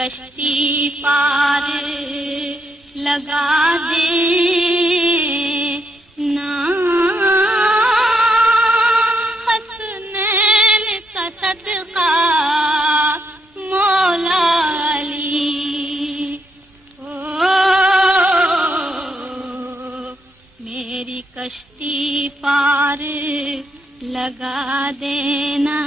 کشتی پار لگا دینا، حسنین کا صدقہ مولا علی، میری کشتی پار لگا دینا،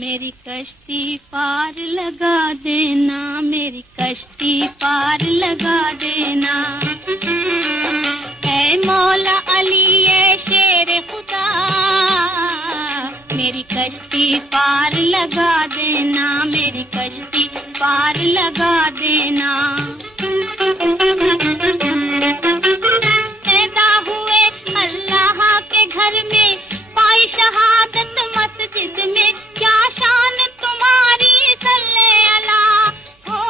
میری کشتی پار لگا دینا، میری کشتی پار لگا دینا، اے مولا علی اے شیر خدا، میری کشتی پار لگا دینا، میری کشتی پار لگا دینا، پیدا ہوئے اللہ کے گھر میں، پائی شہادت مسجد میں، کیا شان تمہاری صلی اللہ ہو،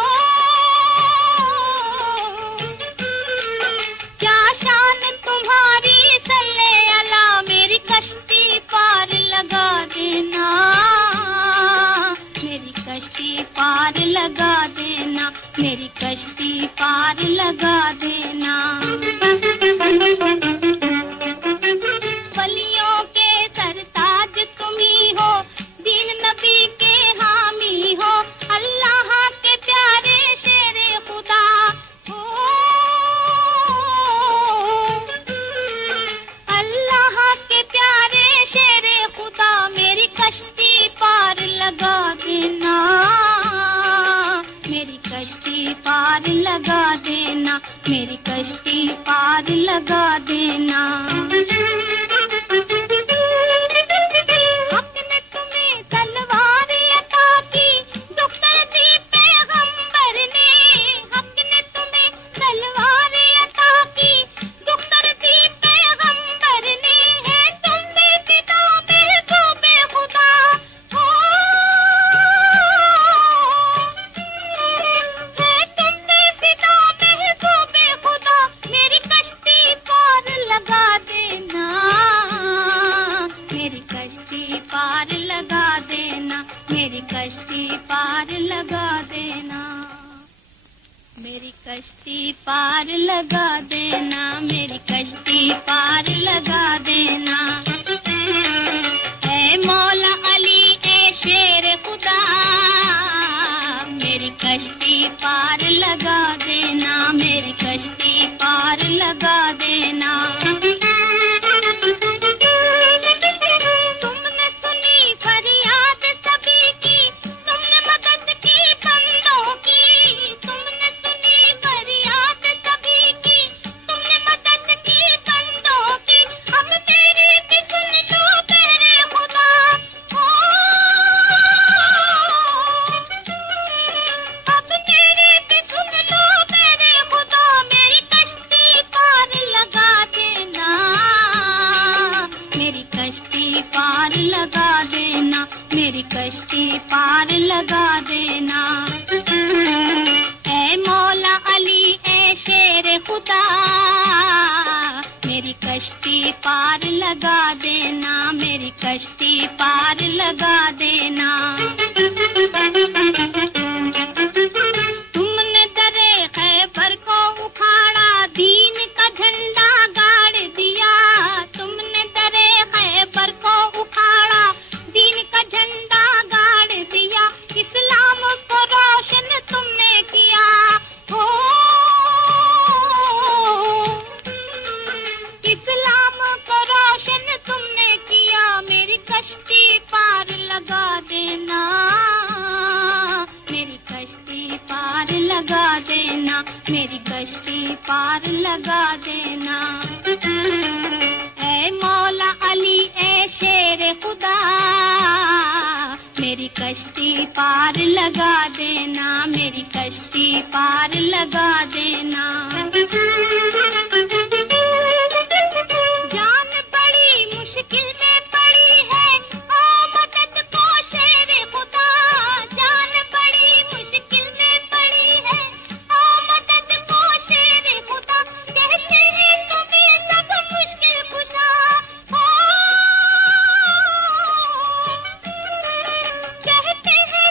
کیا شان تمہاری صلی اللہ، میری کشتی پار لگا دینا، میری کشتی پار لگا دینا، میری کشتی پار لگا دینا، ولیوں کے سرتاج تم ہی ہو، دین نبی کے حامی ہو، اللہ کے پیارے شیر خدا ہو، اللہ کے پیارے شیر خدا، میری کشتی پار لگا دینا، میری کشتی پار لگا دینا، میری کشتی پار لگا دینا، حق نے تمہیں تلوار عطا کی، دختر دی پیغمبر نے، حق نے تمہیں تلوار عطا کی، دختر دی پیغمبر نے، ہے تم بے فدا محبوب خدا ہو، ہے تم بے فدا محبوب خدا، میری کشتی پار لگا دینا، میری کشتی پار لگا دینا، میری کشتی پار لگا دینا، میری کشتی پار لگا دینا، میری کشتی پار لگا دینا، اے مولا علی اے شیر خدا، میری کشتی پار لگا دینا، میری کشتی پار لگا دینا، تم نے سنی فریاد سبھی کی، تم نے مدد کی بندوں کی، تم نے سنی فریاد سبھی کی، تم نے مدد کی بندوں کی، ہم تیری بھی سن لو میرے خدا ہو، اب تیری بھی سن لو میرے خدا، میری کشتی پار لگا دینا، میری کشتی پار لگا دینا، میری کشتی پار لگا دینا، اے مولا علی اے شیر خدا، میری کشتی پار لگا دینا، میری کشتی پار لگا دینا، تم نے درے خیبر کو اکھاڑا، دین کا جھنڈا گاڑ دیا، تم نے درے خیبر کو اکھاڑا، دین کا جھنڈا گاڑ دیا، اسلام کو روشن تم نے کیا ہو، اسلام کو روشن تم نے کیا، میری کشتی پار لگا دینا، میری کشتی پار لگا دینا، میری کشتی پار لگا دینا، اے مولا علی اے شیر خدا، میری کشتی پار لگا دینا، میری کشتی پار لگا دینا، جان بڑی مشکل میں پڑی ہے، آ مدد کو شیر خدا، جان بڑی مشکل میں پڑی ہے، آ مدد کو شیر خدا، کہتے ہیں تمہیں سب مشکل کشا ہو، کہتے ہیں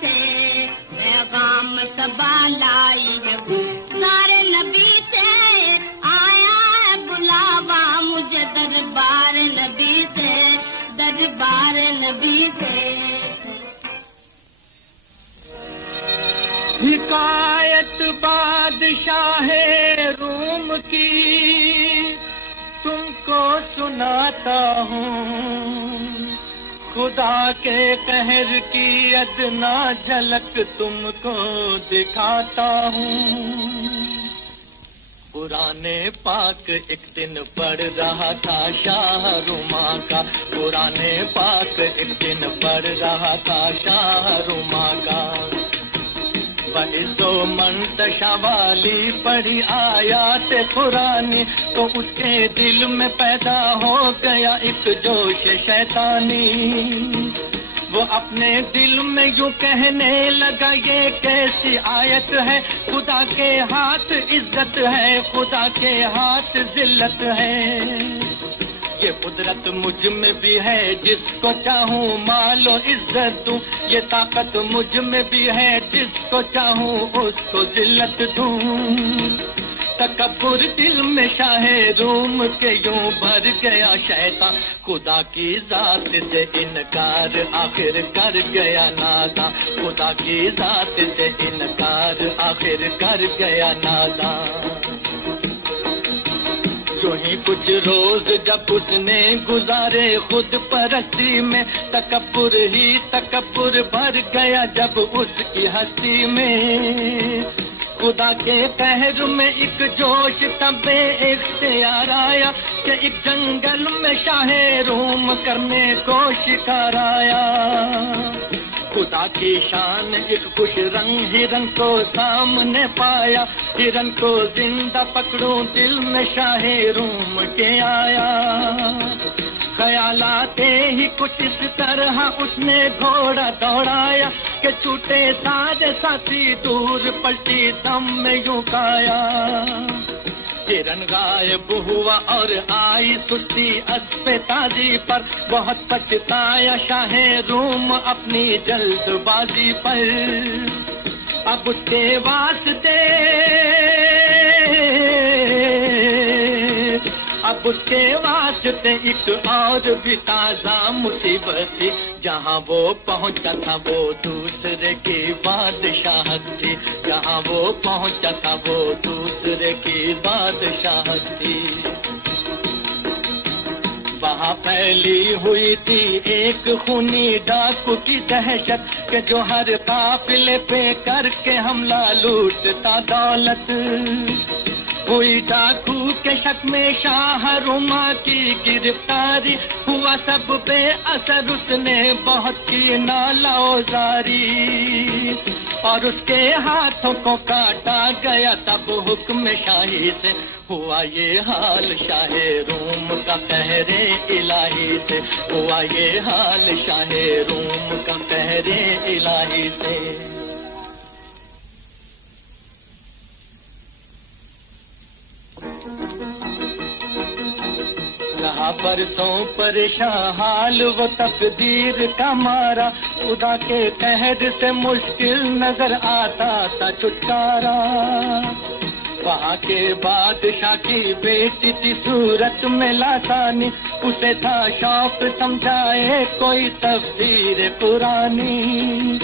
سے پیغام صبا لائی ہے سارے نبی سے آیا ہے بلاوا مجھے دربار نبی سے دربار نبی سے حکایت بادشاہ روم کی تم کو سناتا ہوں خدا کے قہر کی ادنا جھلک تم کو دکھاتا ہوں قرآن پاک ایک دن پڑھ رہا تھا شاہ رما کا قرآن پاک ایک دن پڑھ رہا تھا شاہ رما کا بحث و منتشا والی پڑھی آیات قرآنی تو اس کے دل میں پیدا ہو گیا ایک جوش شیطانی وہ اپنے دل میں یوں کہنے لگا یہ کیسی آیت ہے خدا کے ہاتھ عزت ہے خدا کے ہاتھ ذلت ہے یہ قدرت مجھ میں بھی ہے جس کو چاہوں مال و عزت دوں یہ طاقت مجھ میں بھی ہے جس کو چاہوں اس کو ذلت دوں تکبر دل میں شاہ روم کے یوں بھر گیا شیطان خدا کی ذات سے انکار آخر کر گیا ناداں خدا کی ذات سے انکار آخر کر گیا ناداں یوں ہی کچھ روز جب اس نے گزارے خود پرستی میں تکبر ہی تکبر بھر گیا جب اس کی ہستی میں خدا کے قہر میں ایک جوش تبے اختیار آیا کہ ایک جنگل میں شاہ روم کرنے کو شکار آیا خدا کی شان ایک خوش رنگ ہرن کو سامنے پایا ہرن کو زندہ پکڑوں دل میں شاہ روم کے آیا خیال آتے ہی کچھ اس طرح اس نے گھوڑا دوڑایا کہ چھوٹے سارے ساتھی دور پلٹی دم میں یوں کایا ہرن غائب ہوا اور آئی سستی اسب تازی پر بہت پچھتایا شاہ روم اپنی جلد بازی پر اب اس کے واسطے اب اس کے واسطے ایک اور بھی تازہ مصیبت تھی جہاں وہ پہنچا تھا وہ دوسرے کی بادشاہت تھی جہاں وہ پہنچا تھا وہ دوسرے کی بادشاہت تھی وہاں پھیلی ہوئی تھی ایک خونی ڈاکو کی دہشت کہ جو ہر قافلے پہ کر کے حملہ لوٹتا دولت ہوئی ڈاکو کے شک میں شاہ رما کی گرفتاری ہوا سب بے اثر اس نے بہت کی نالا زاری اور اس کے ہاتھوں کو کاٹا گیا تب حکم شاہی سے ہوا یہ حال شاہ روم کا قہر الہی سے ہوا یہ حال شاہ روم کا قہر الہی سے رہا برسوں پریشان حال وہ تقدیر کا مارا خدا کے قہر سے مشکل نظر آتا تھا چھٹکارا وہاں کے بادشاہ کی بیٹی تھی صورت میں لاسانی اسے تھا شوق سمجھائے کوئی تفسیر پرانی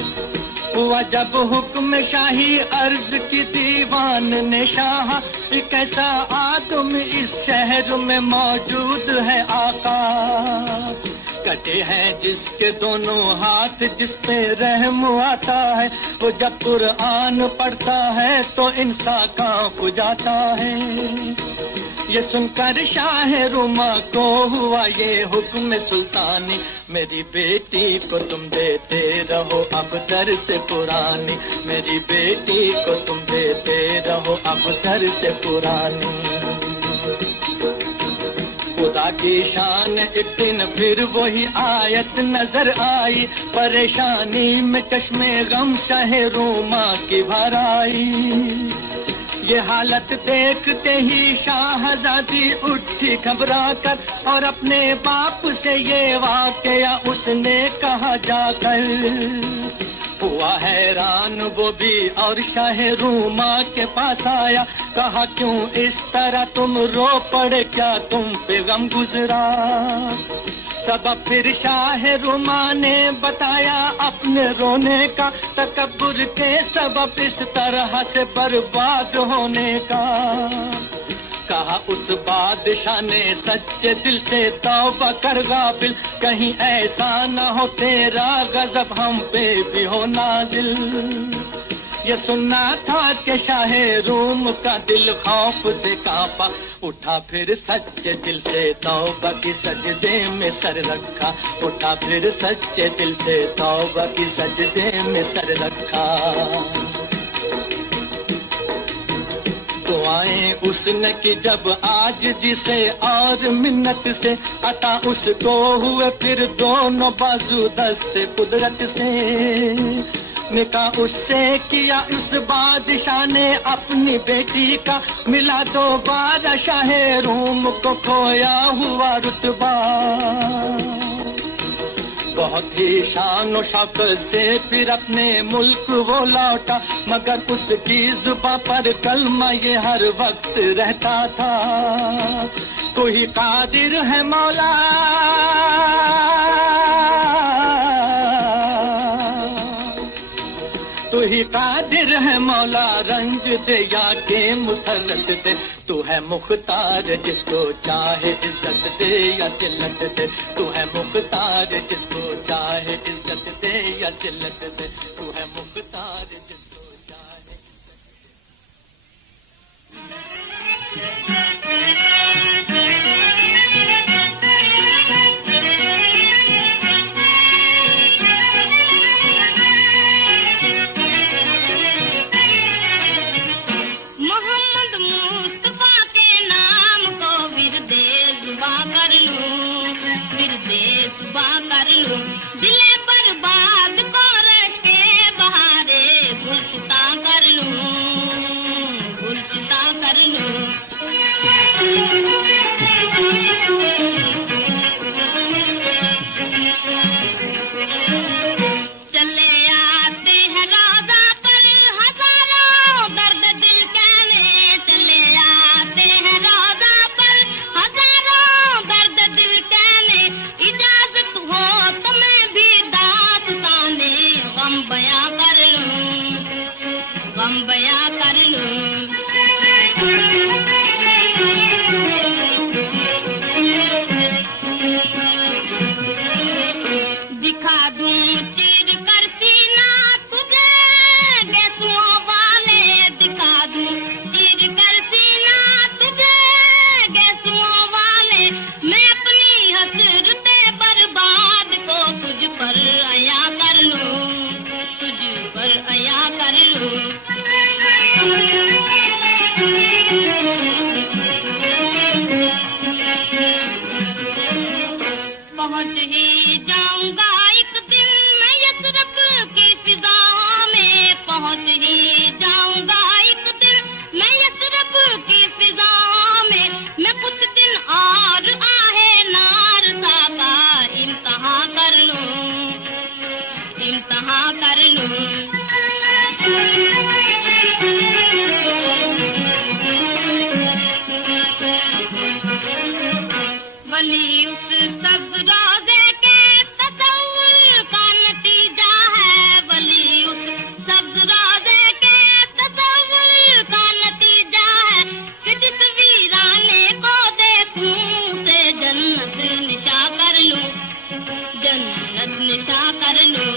ہوا جب حکم شاہی عرض کی دیوان نے شاہ ایک ایسا آدم اس شہر میں موجود ہے آقا کٹے ہیں جس کے دونوں ہاتھ جس پہ رحم آتا ہے وہ جب قرآن پڑھتا ہے تو انسان کانپ جاتا ہے یہ سن کر شاہ رما کو ہوا یہ حکم سلطانی میری بیٹی کو تم دیتے رہو اب در سے پرانی میری بیٹی کو تم دیتے رہو اب در سے پرانی خدا کی شان ایک دن پھر وہی آیت نظر آئی پریشانی میں چشمے غم شاہ روما کی بھر آئی یہ حالت دیکھتے ہی شاہزادی اٹھی گھبرا کر اور اپنے باپ سے یہ واقعہ اس نے کہا جا کر ہوا حیران وہ بھی اور شاہ روما کے پاس آیا، کہا کیوں اس طرح تم رو پڑے، کیا تم پہ غم گزرا؟ سبب پھر شاہ روما نے بتایا اپنے رونے کا، تکبر کے سبب اس طرح سے برباد ہونے کا۔ کہا اس بادشاہ نے سچے دل سے توبہ کر غافل، کہیں ایسا نہ ہو تیرا غضب ہم پہ بھی ہو نازل۔ یہ سننا تھا کہ شاہ روم کا دل خوف سے کانپا، اٹھا پھر سچے دل سے توبہ کی سجدے میں سر رکھا، اٹھا پھر سچے دل سے توبہ کی سجدے میں سر رکھا۔ دعائیں اس نے کی جب آج جسے اور منت سے، عطا اس کو ہوئے پھر دونوں بازو دست قدرت سے۔ نکاح اس سے کیا اس بادشاہ نے اپنی بیٹی کا، ملا دوبارہ شاہ روم کو کھویا ہوا رتبہ۔ بہت ہی شان و شوکت سے پھر اپنے ملک وہ لوٹا، مگر اس کی زباں پر کلمہ یہ ہر وقت رہتا تھا، تو ہی قادر ہے مولا، تو ہی قادر ہے مولا، رنج دے یا کہ مسرت دے، تو ہے مختار جس کو چاہے عزت دے یا ذلت دے، تو ہے مختار جس کو چاہے عزت دے یا ذلت دے، تو ہے مختار جس کو چاہے دل برباد کو رش کے بہارے گلشتہ کر لوں، گلشتہ کر لوں۔ چلے آتے ہیں روضہ پر ہزاروں درد دل کہنے، چلے آتے ہیں روضہ پر ہزاروں درد دل کہنے، اجازت ہو تو میں بھی داستانے غم بیاں کر لوں، غم بیاں کر لوں۔ دکھا دوں چیر کر سینہ تجھے گیسوں والے، دکھا دوں چیر کر سینہ تجھے گیسوں والے، میں اپنی حسرت برباد کو تجھ پر عیاں کر لوں، تجھ پر عیاں کر لوں۔ پہنچ ہی جاؤں گا ایک دن میں یثرب کی فضاؤں میں، پہنچ ہی جاؤں گا ایک دن میں یثرب کی فضاؤں میں کچھ دن اور آہے نار سا کا امتحان کر لوں، امتحان کر لوں۔ ولی اس سب روزے کے تصور کا نتیجہ ہے، ولی اس سب روزے کے تصور کا نتیجہ ہے، کہ جس ویرانے کو دیکھوں سے جنت نشا کر لوں، جنت نشا کر لوں۔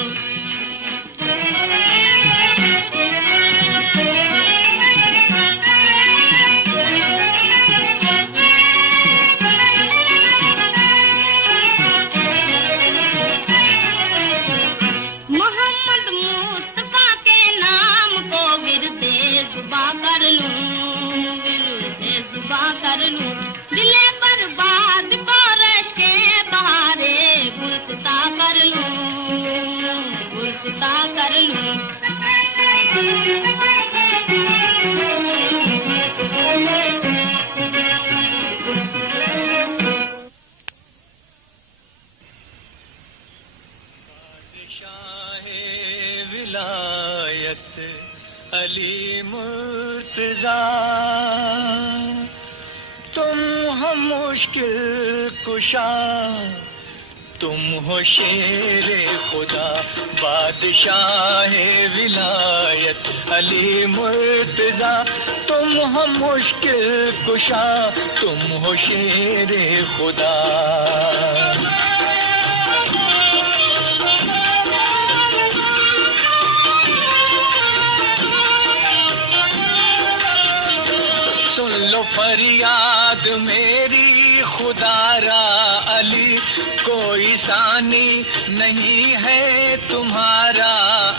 ولایت علی مرتضیٰ، تم ہو مشکل کشا، تم ہو شیر خدا، بادشاہ ولایت علی مرتضیٰ، تم ہو مشکل کشا، تم ہو شیر خدا۔ سن لو فریاد میری خدا را علی، کوئی ثانی نہیں ہے تمہارا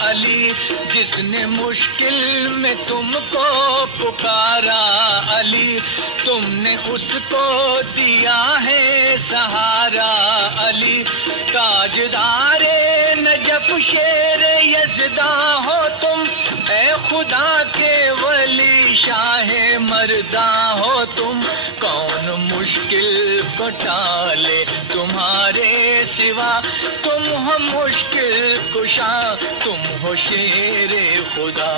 علی، جس نے مشکل میں تم کو پکارا علی، تم نے اس کو دیا ہے سہارا علی، تاجدار نجف شیر یزداں ہو تم، اے خدا کے ولی شاہ مرداں ہو تم، کون مشکل کو ٹالے تمہارے سوا، تم ہو مشکل کشا، تم ہو شیر خدا۔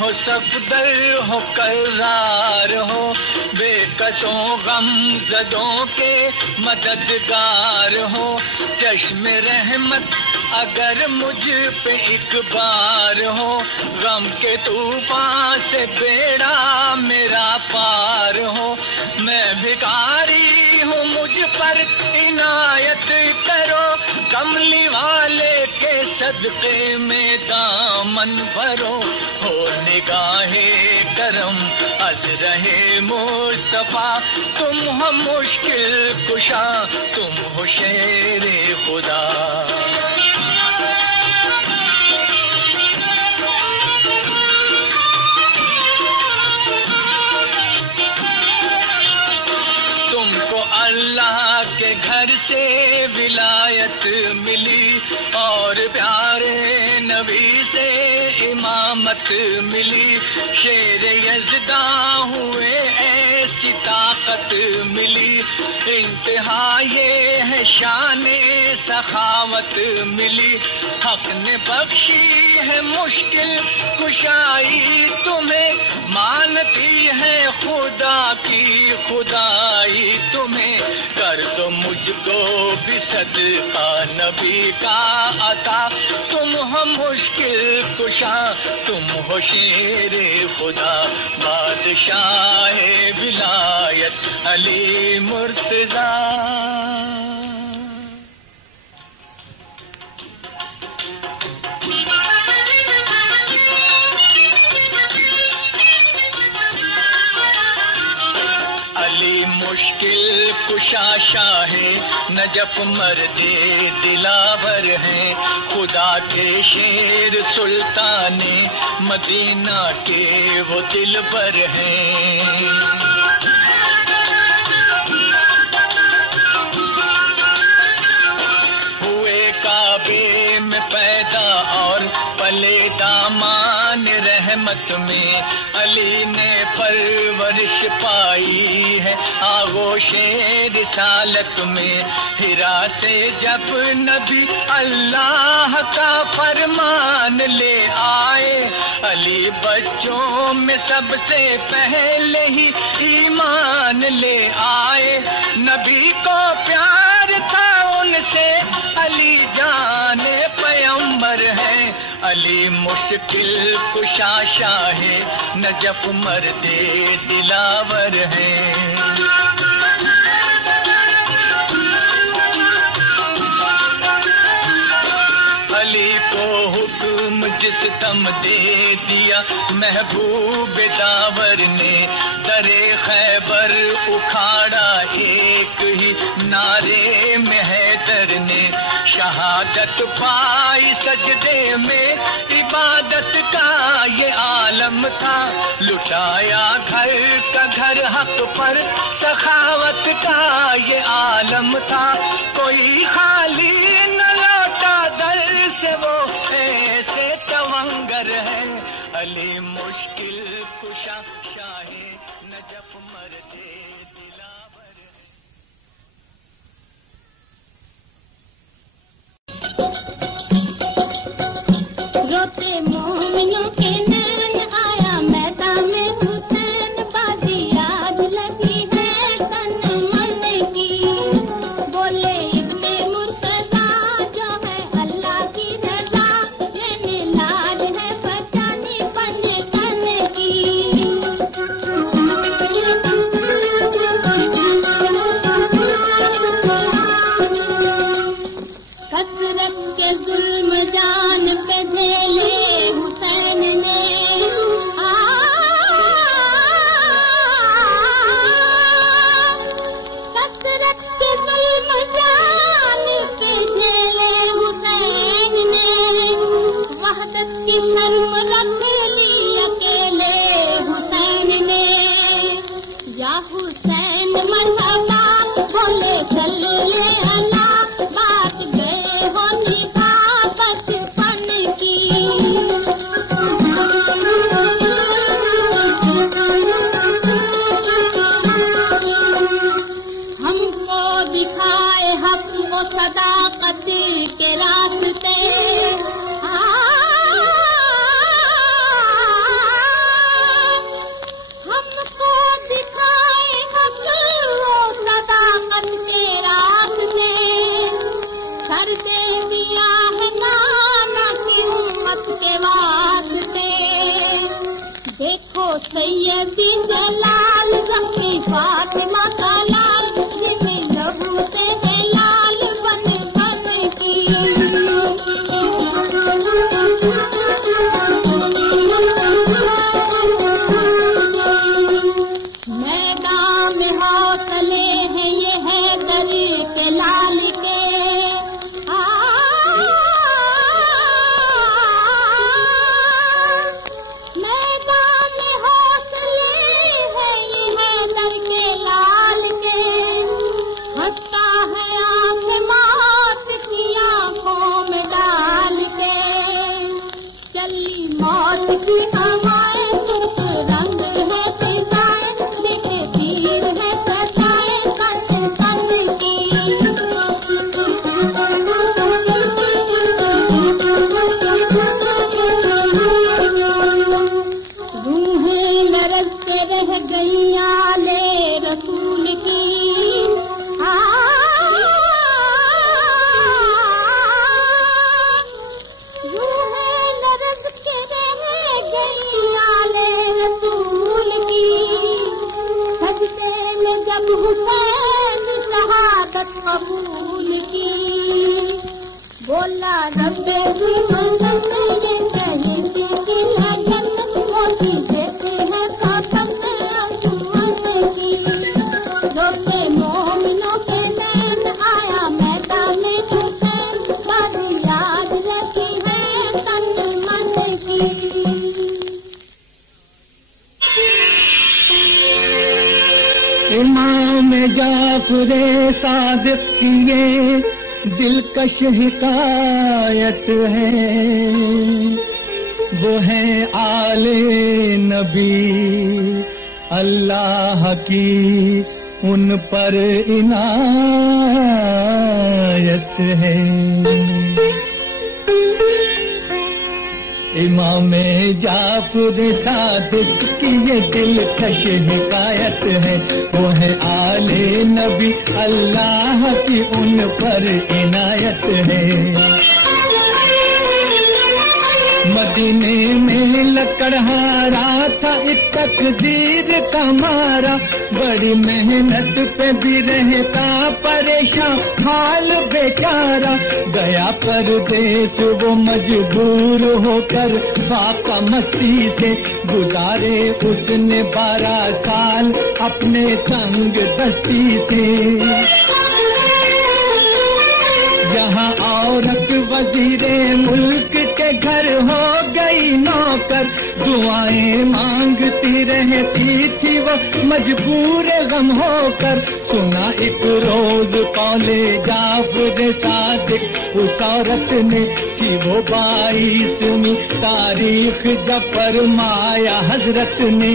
ہو صفدر ہو کرار ہو، بے کسوں غم زدوں کے مددگار ہو، چشم رحمت اگر مجھ پہ ایک بار ہو، غم کے طوفان سے بیڑا میرا پار ہو، میں بھکاری ہوں مجھ پر عنایت کرو، کملی والے کے صدقے میں دامن بھرو، ہو نگاہ کرم از رہے مصطفیٰ، تم ہو مشکل کشا، تم ہو شیر خدا۔ تم کو اللہ کے گھر سے ولایت ملی، اور پیارے نبی سے امامت ملی، شیر یزداں ہوئے ایسی طاقت ملی، انتہا یہ ہے شان سخاوت ملی، حق نے بخشی ہے مشکل کشائی تمہیں، مانتی ہے خدا کی خدائی تمہیں، کر دو مجھ کو بھی صدقہ نبی کا عطا، تم ہو مشکل کشا، تم ہو شیر خدا، بادشاہ ولایت علی مرتضیٰ۔ مشکل کشا شاہ نجف مرد دلاور ہیں، خدا کے شیر سلطان مدینہ کے وہ دلبر ہیں، ہوئے کعبے میں پیدا اور پلے دامان رحمت میں، علی نے پرورش پائی ہے آغوش رسالت میں، ہرا سے جب نبی اللہ کا فرمان لے آئے، علی بچوں میں سب سے پہلے ہی ایمان لے آئے، نبی کو پیار تھا ان سے، علی جان پیغمبر ہے، علی مشکل کشا شاہ نجف مرد دلاور ہیں۔ علی کو حکم جس دم دے دیا محبوب داور نے، درے خیبر اکھاڑا ایک ہی نعرے میں حیدر نے، شہادت پائی سجدے میں، عبادت کا یہ عالم تھا، لٹایا گھر کا گھر حق پر، سخاوت کا یہ عالم تھا، کوئی خالی نہ لوٹا در سے، وہ ایسے تونگر ہے، علی مشکل کشا شاہ روتے مومنوں کے نین آیا میدان میں حسین بازی یاد لگی ہے تن من کی بولے ابن مرتضی جو ہے اللہ کی رضا یہ لاج ہے بچانی بن کن کی کثرت کے ظلم جان پہ جھیلے حسین نے کثرت کے ظلم جان پہ جھیلے حسین نے وحدت کی شرم رکھ لی اکیلے حسین نے یا حسین مرحبا بولے چلے اللہ بات گئے ہو نگاہ بچپن کی ہم کو دکھائے حق و صداقت کے راستے ہم کو دکھائے حق و صداقت کے راستے کر دے دیا ہے نانا کی امت کے واسطے دیکھو سیدی جلال زخمی فاطمہ کا لال جس لہو سے ہے لال بن بن کی میدان میں حوصلے ہیں یہ ہے دری کے لال کے میدان میں حوصلے ہیں یہ ہے در کے لال کے ہنستا ہے آنکھ موت کی آنکھوں میں ڈال کے چلی موت کی ہوائیں سرخ رنگ ہے فضائیں دیکھے تیر ہے سجائے کن کن کی روحیں لرزتے رہ گئی آلے رسول کی روحیں لرز کے رہ گئی آلے رسول کی سجدے میں جب حسین شہادت قبول کی بولا رب ظلم یہ کہیں کہ دل ہے جنت موتی دیتے ہیں خاتم میں آسمان کی روتے مومنوں کے نین آیا میدان میں حسین بازی یاد رہتی ہے تن من کی امام جعفر صادق کی یہ دلکش حکایت ہے وہ ہے آل نبی اللہ کی ان پر عنایت ہے امام جعفر صادق کی یہ دلکش حکایت ہے وہ ہے آل نبی اللہ کی ان پر عنایت ہے مدینے میں لکڑہارا تھا ایک تقدیر کا مارا بڑی محنت پہ بھی رہتا پریشان حال بیچارہ گیا پردیس وہ مجبور ہو کر فاقہ مستی سے گزارے اس نے 12 سال اپنے تنگ دستی سے یہاں عورت وزیر ملک کے گھر ہو گئی نوکر دعائیں مانگتی رہتی تھی وہ مجبور غم ہو کر سنا ایک روز قول جعفر صادق اس عورت نے کہ وہ 22ویں تاریخ جب فرمایا حضرت نے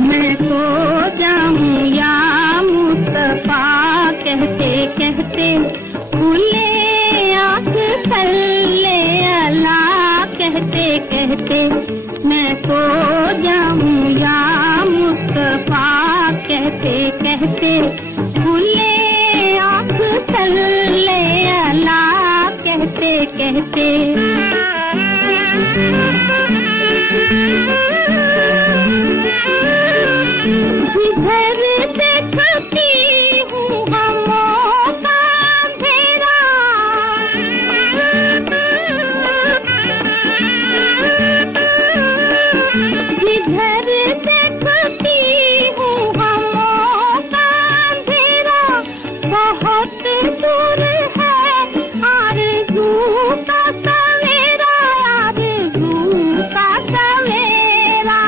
میں تو جاؤں یا مصطفیٰ کہتے کہتے کھلے آنکھ کھلے اللہ کہتے کہتے میں تو جاؤں یا مصطفیٰ کہتے کہتے کھلے آنکھ کھلے اللہ کہتے کہتے گھر دیکھتی ہوں غموں کا اندھیرا گھر دیکھتی ہوں غموں کا اندھیرا بہت دور ہے آرزو کا سویرا آرزو کا سویرا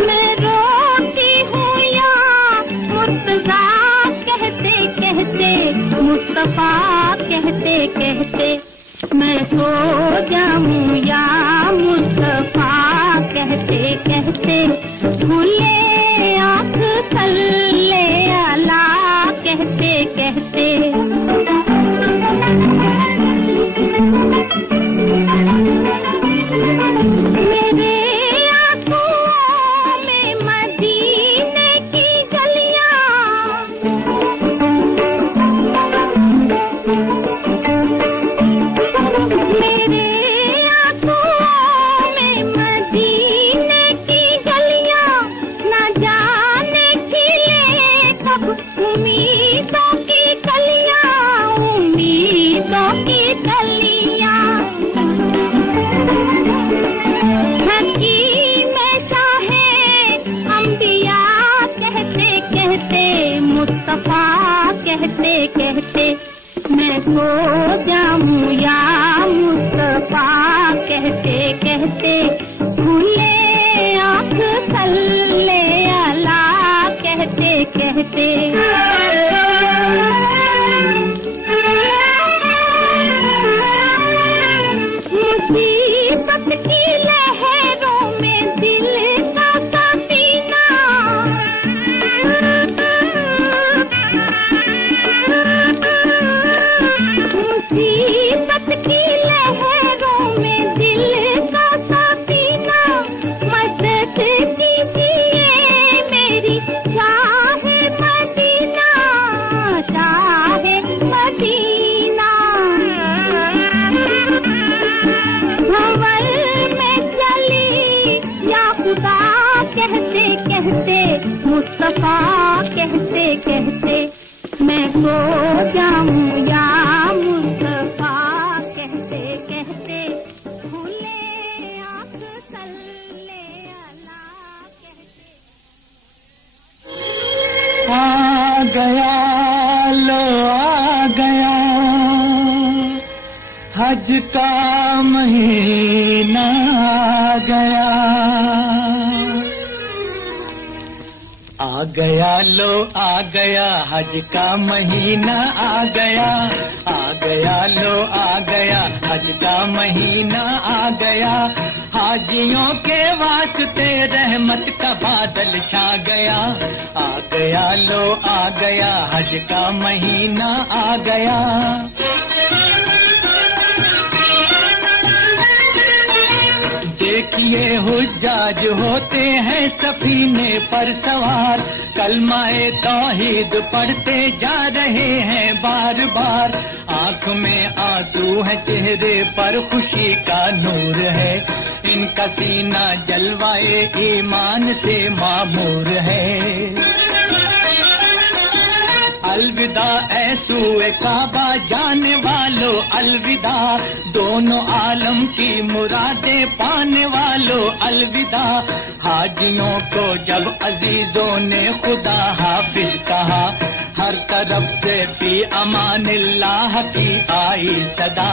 میں روتی ہوں یا مرتضیٰ کہتے کہتے مصطفیٰ کہتے کہتے میں سو جاؤں یا مصطفیٰ کہتے کہتے کھلے آنکھ کھلے اللہ کہتے کہتے میرے آنکھوں میں مدینے کی گلیاں میرے آنکھوں میں مدینے کی گلیاں نہ جانے کھلے کب امیدوں کی کلیاں امیدوں کی کلیاں حکیم شاہ انبیاء کہتے کہتے مصطفیٰ کہتے کہتے میں سو جاؤں یا مصطفیٰ کہتے کہتے کھلے آنکھ کھلے اللہ کہتے کہتے مصیبت کی لہروں میں دل کا سفینہ مصیبت کی لہروں میں دل کا سفینہ مدد کیجیے میری شاہ مدینہ شاہ مدینہ بھنور میں چلی یا خدا کہتے کہتے مصطفیٰ کہتے کہتے میں سو جاؤں یا مصطفیٰ کہتے کہتے کھلے آنکھ کھلے اللہ کہتے آ گیا لو آ گیا حج کا مہینہ آ گیا آ گیا لو آ گیا حج کا مہینہ آ گیا آ گیا لو آ گیا حج کا مہینہ آ گیا حاجیوں کے واسطے رحمت کا بادل چھا گیا آ گیا لو آ گیا حج کا مہینہ آ گیا دیکھیے حجاج ہوتے ہیں سفینے پر سوار کلمہ توحید پڑھتے جا رہے ہیں بار بار آنکھ میں آنسو ہے چہرے پر خوشی کا نور ہے ان کا سینہ جلوائے ایمان سے معمور ہے الوداع اے سوئے کعبہ جانے والو الوداع دونوں عالم کی مرادیں پانے والو الوداع حاجیوں کو جب عزیزوں نے خدا حافظ کہا ہر طرف سے فی امان اللہ کی آئی صدا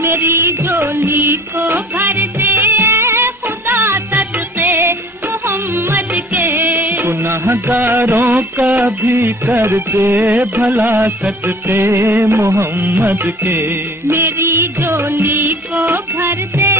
میری جھولی کو بھر دے خدا صدقے محمد کے گنہگاروں کا بھی کر دے بھلا صدقے محمد کے میری جھولی کو بھر دے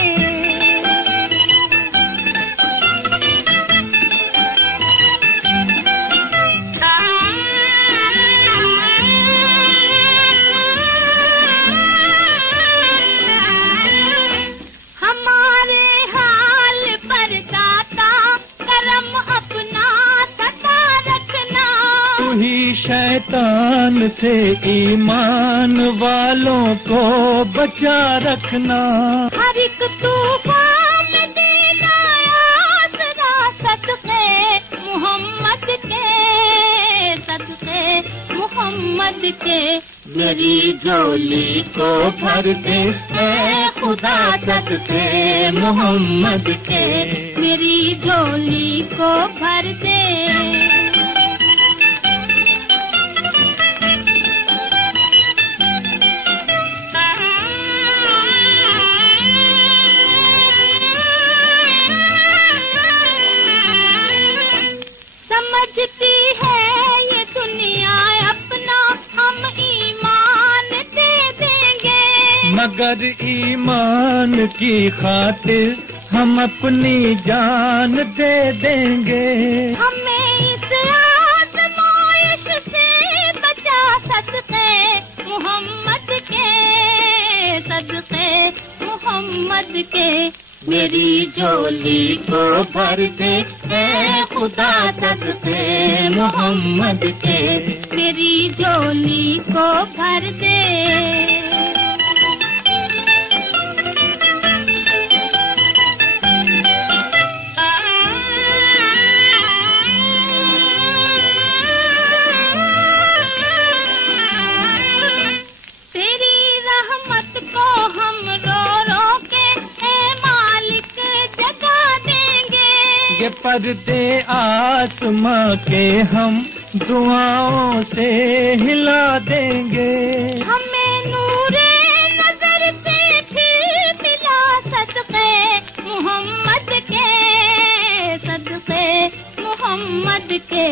شیطان سے ایمان والوں کو بچا رکھنا ہر ایک طوفان دینا آسرا صدقے محمد کے صدقے محمد کے میری جھولی کو بھر دے اے خدا صدقے محمد کے میری جھولی کو بھر دے سمجھتی ہے یہ دنیا اپنا ہم ایمان دے دیں گے مگر ایمان کی خاطر ہم اپنی جان دے دیں گے ہمیں اس آزمائش سے بچا صدقے محمد کے صدقے محمد کے میری جھولی کو بھر دے اے خدا صدقے محمد کے میری جھولی کو بھر دے تیری رحمت کو ہم رو رو کے یہ پردے آسماں کے ہم دعاؤں سے ہلا دیں گے ہمیں نور نظر سے پھر ملا صدقے محمد کے صدقے محمد کے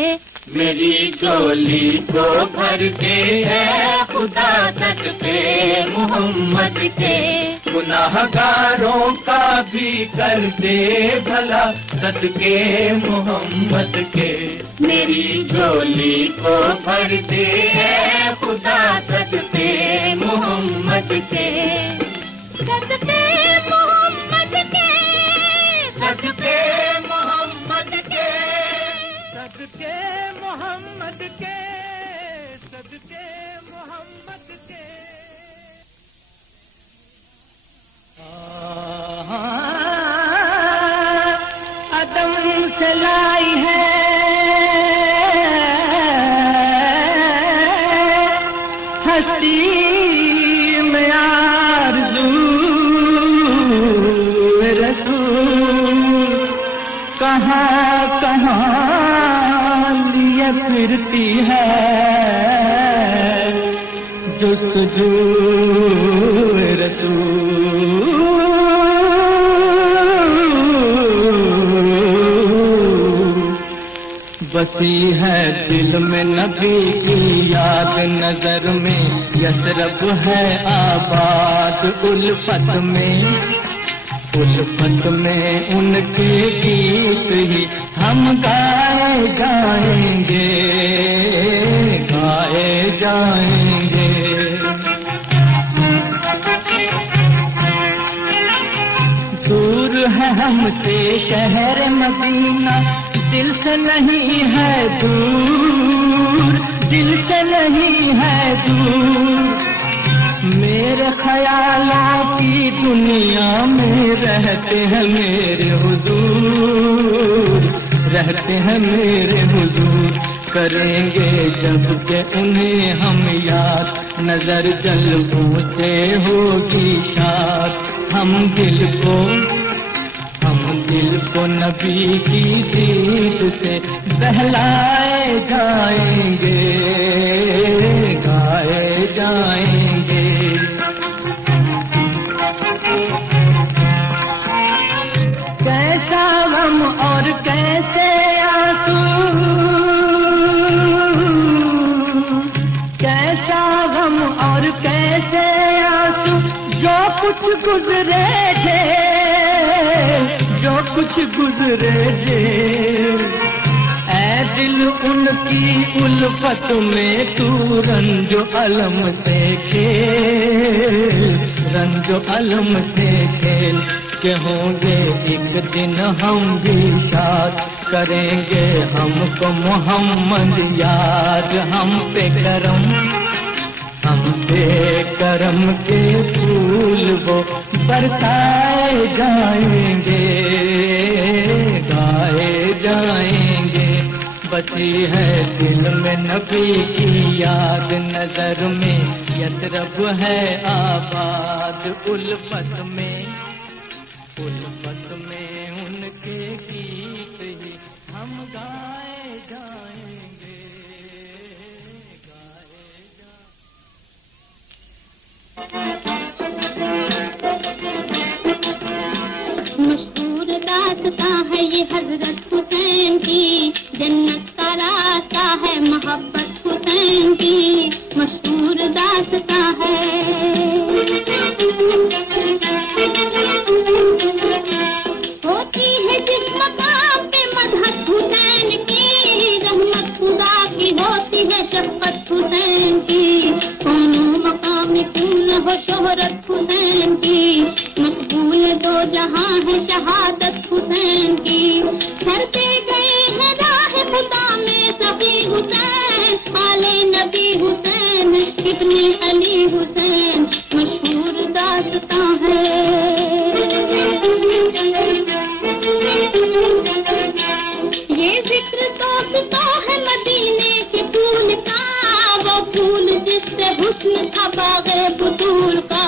میری جھولی کو بھر دے اے خدا صدقے محمد کے گناہگاروں کا بھی کر دے بھلا صدقے محمد کے میری جھولی کو بھر دے اے خدا صدقے محمد کے صدقے محمد کے صدقے محمد کے صدقے محمد کے صدقے محمد کے عدم سے لائی ہے ہستی میں آرزو رسول کہاں کہاں لیے پھرتی ہے جستجو رسول بسی ہے دل میں نبی کی یاد نظر میں یثرب ہے آباد الفت میں ان کے گیت ہی ہم گائے جائیں گے دور ہے ہم سے شہر مدینہ دل سے نہیں ہے دور میرے خیالوں کی دنیا میں رہتے ہیں میرے حضور کریں گے جب کہ انہیں ہم یاد نظر جلووں سے ہوگی شاد ہم دل کو نبی کی دید سے بہلائے جائیں گے گائے جائیں گے کیسا غم اور کیسے آنسو، کیسا غم اور کیسے آنسو، جو کچھ گزرے تھے، جو کچھ گزرے تھے، اے دل ان کی الفت میں تو رنج و الم سے کھیل، رنج و الم سے کھیل، کہ ہوں گے ایک دن ہم بھی شاد، کریں گے ہم کو محمد یاد، ہم پہ کرم، ہم پہ کرم کے پھول وہ برسائے جائیں گے، گائے جائیں گے، بسی ہے دل میں نبی کی یاد، نظر میں یثرب ہے آباد، الفت میں ان کے گیت ہی ہم گائے جائیں گے، گائے جائیں۔ مشہور داستاں ہے یہ حضرت حسین کی، جنت کا راستہ ہے محبت حسین کی، مشہور داستاں ہے۔ ہوتی ہے جس مقام پہ مدحت حسین کی، رحمت خدا کی ہوتی ہے شفقت حسین کی، کونوں مقام کیوں نہ ہو شہرت حسین کی، مقبول دو جہاں ہے شہادت حسین کی، گھر پہ گئے ہیں راہ خدا میں سبھی حسین، آلے نبی حسین، ابن علی حسین، مشہور داستاں ہے۔ یہ ذکر تو ہے مدینے کے پھول کا، وہ پھول جس سے حسن تھا باغ بطول کا،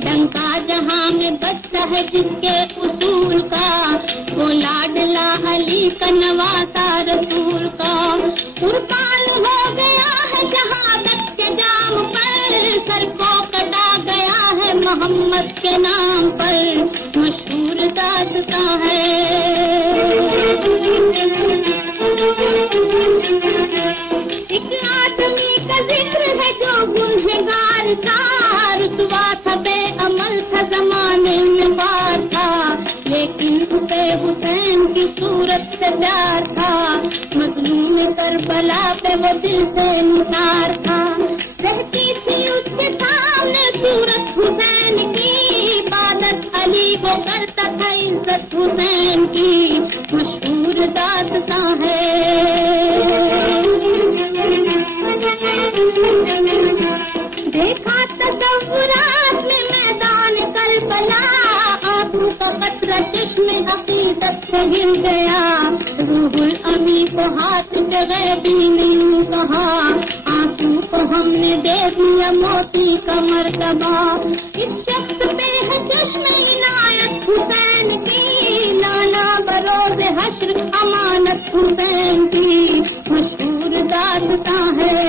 ڈنکا جہاں میں بچہ ہے جس کے اصول کا، وہ لاڈلا علی کا نواسا رسول کا، قربان ہو گیا ہے شہادت کے جام پر، سر کو کٹا گیا ہے محمد کے نام پر، مشہور داستاں ہے۔ ایک آدمی کا ذکر ہے جو گنہگار تھا، رسوا تھا، بے عمل تھا، زمانے میں بار تھا، لیکن پہ حسین کی صورت سے پیار تھا، مظلوم کربلا پہ وہ دل سے نثار تھا، رہتی تھی اس کے سامنے صورت حسین کی، عبادت علی وہ کرتا تھا عزت حسین کی، مشہور داستاں ہے۔ دیکھا تصورات میں میدان کربلا، آنسو کا قطرہ چشم عقیدت سے گر گیا، روح الامی کو ہاتھ پہ غیبی نے یوں کہا، آنسو کو ہم نے دے دیا موتی کا مرتبہ، اس شخص پہ ہے چشم عنایت حسین کی، لانا بروز حشر امانت حسین کی، مشہور داستاں ہے۔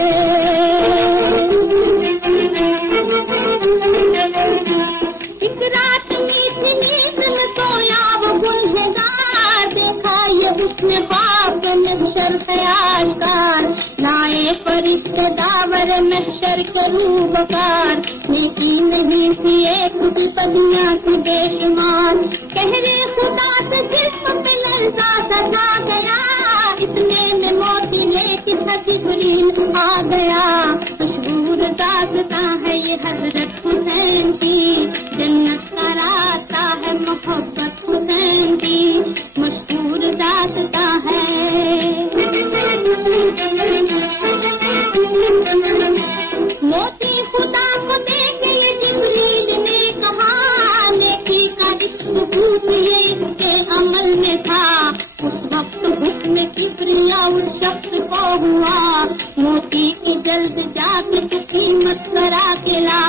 ایک رات میٹھی نیند میں سویا وہ گنہگار، دیکھا یہ اس نے خواب محشر خیال کار، لائے فرشتے داور محشر کے روبکار، نیکی نہیں تھی ایک بھی بدیاں کی بے شمار، کہرے خدا سے جسم پہ لرزا سجا گیا، اتنے میں موتی لے کے جبریل آ گیا، مشہور داستاں ہے یہ حضرت حسین کی، جنت کا راستہ ہے محبت حسین کی، مشہور داستاں ہے۔ موتی خدا کو دیکھ کے جبریل نے کہا، نیکی کا ایک ثبوت یہ اس کے عمل میں تھا، اس وقت حکم کبریا اس شخص کو ہوا، موتی کی جلد جا کے تو قیمت کرا کے لا،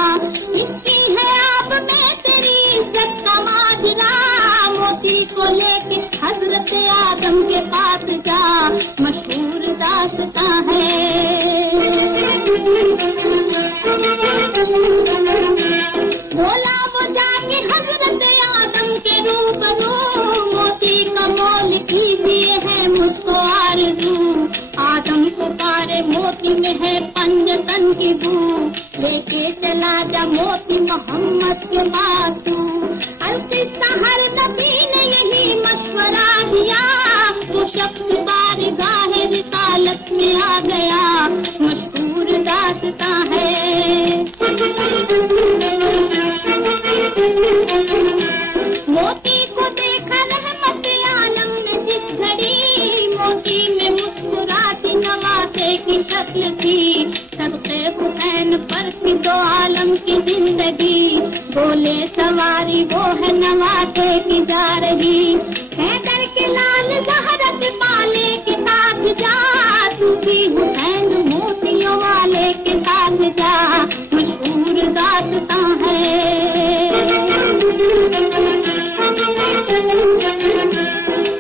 اس کی ہے آپ میں تیری عزت کا ماجرا، موتی کو لے کے حضرت آدم کے پاس جا، مشہور داستاں ہے۔ بولا وہ جا کے حضرت حالت میں آ گیا، مشہور داستاں ہے۔ موتی کو دیکھا رحمت عالم نے جس گھڑی، موتی میں مسکراتی نواسے کی شکل تھی، صدقے حسین پر تھی دو عالم کی زندگی، بولے سواری وہ ہے نواسے کی جا رہی، حیدر کے لال زہرت پالے کے ساتھ جا، تو بھی حسین موتیوں والے کے ساتھ جا، مشہور داستاں ہے۔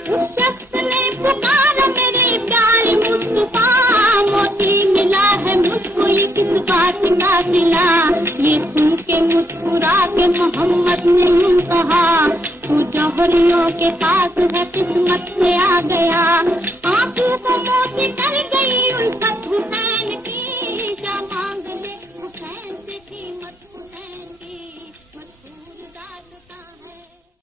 اس شخص نے پکارا میرے پیارے مصطفیٰ، موتی ملا ہے مجھ کو یہ کس بات کا صلہ، یہ سن کے مسکرا کے محمد نے کہا، تو جوہریوں کے پاس ہے قسمت سے آ گیا، آنکھوں کو موتی کر گئی الفت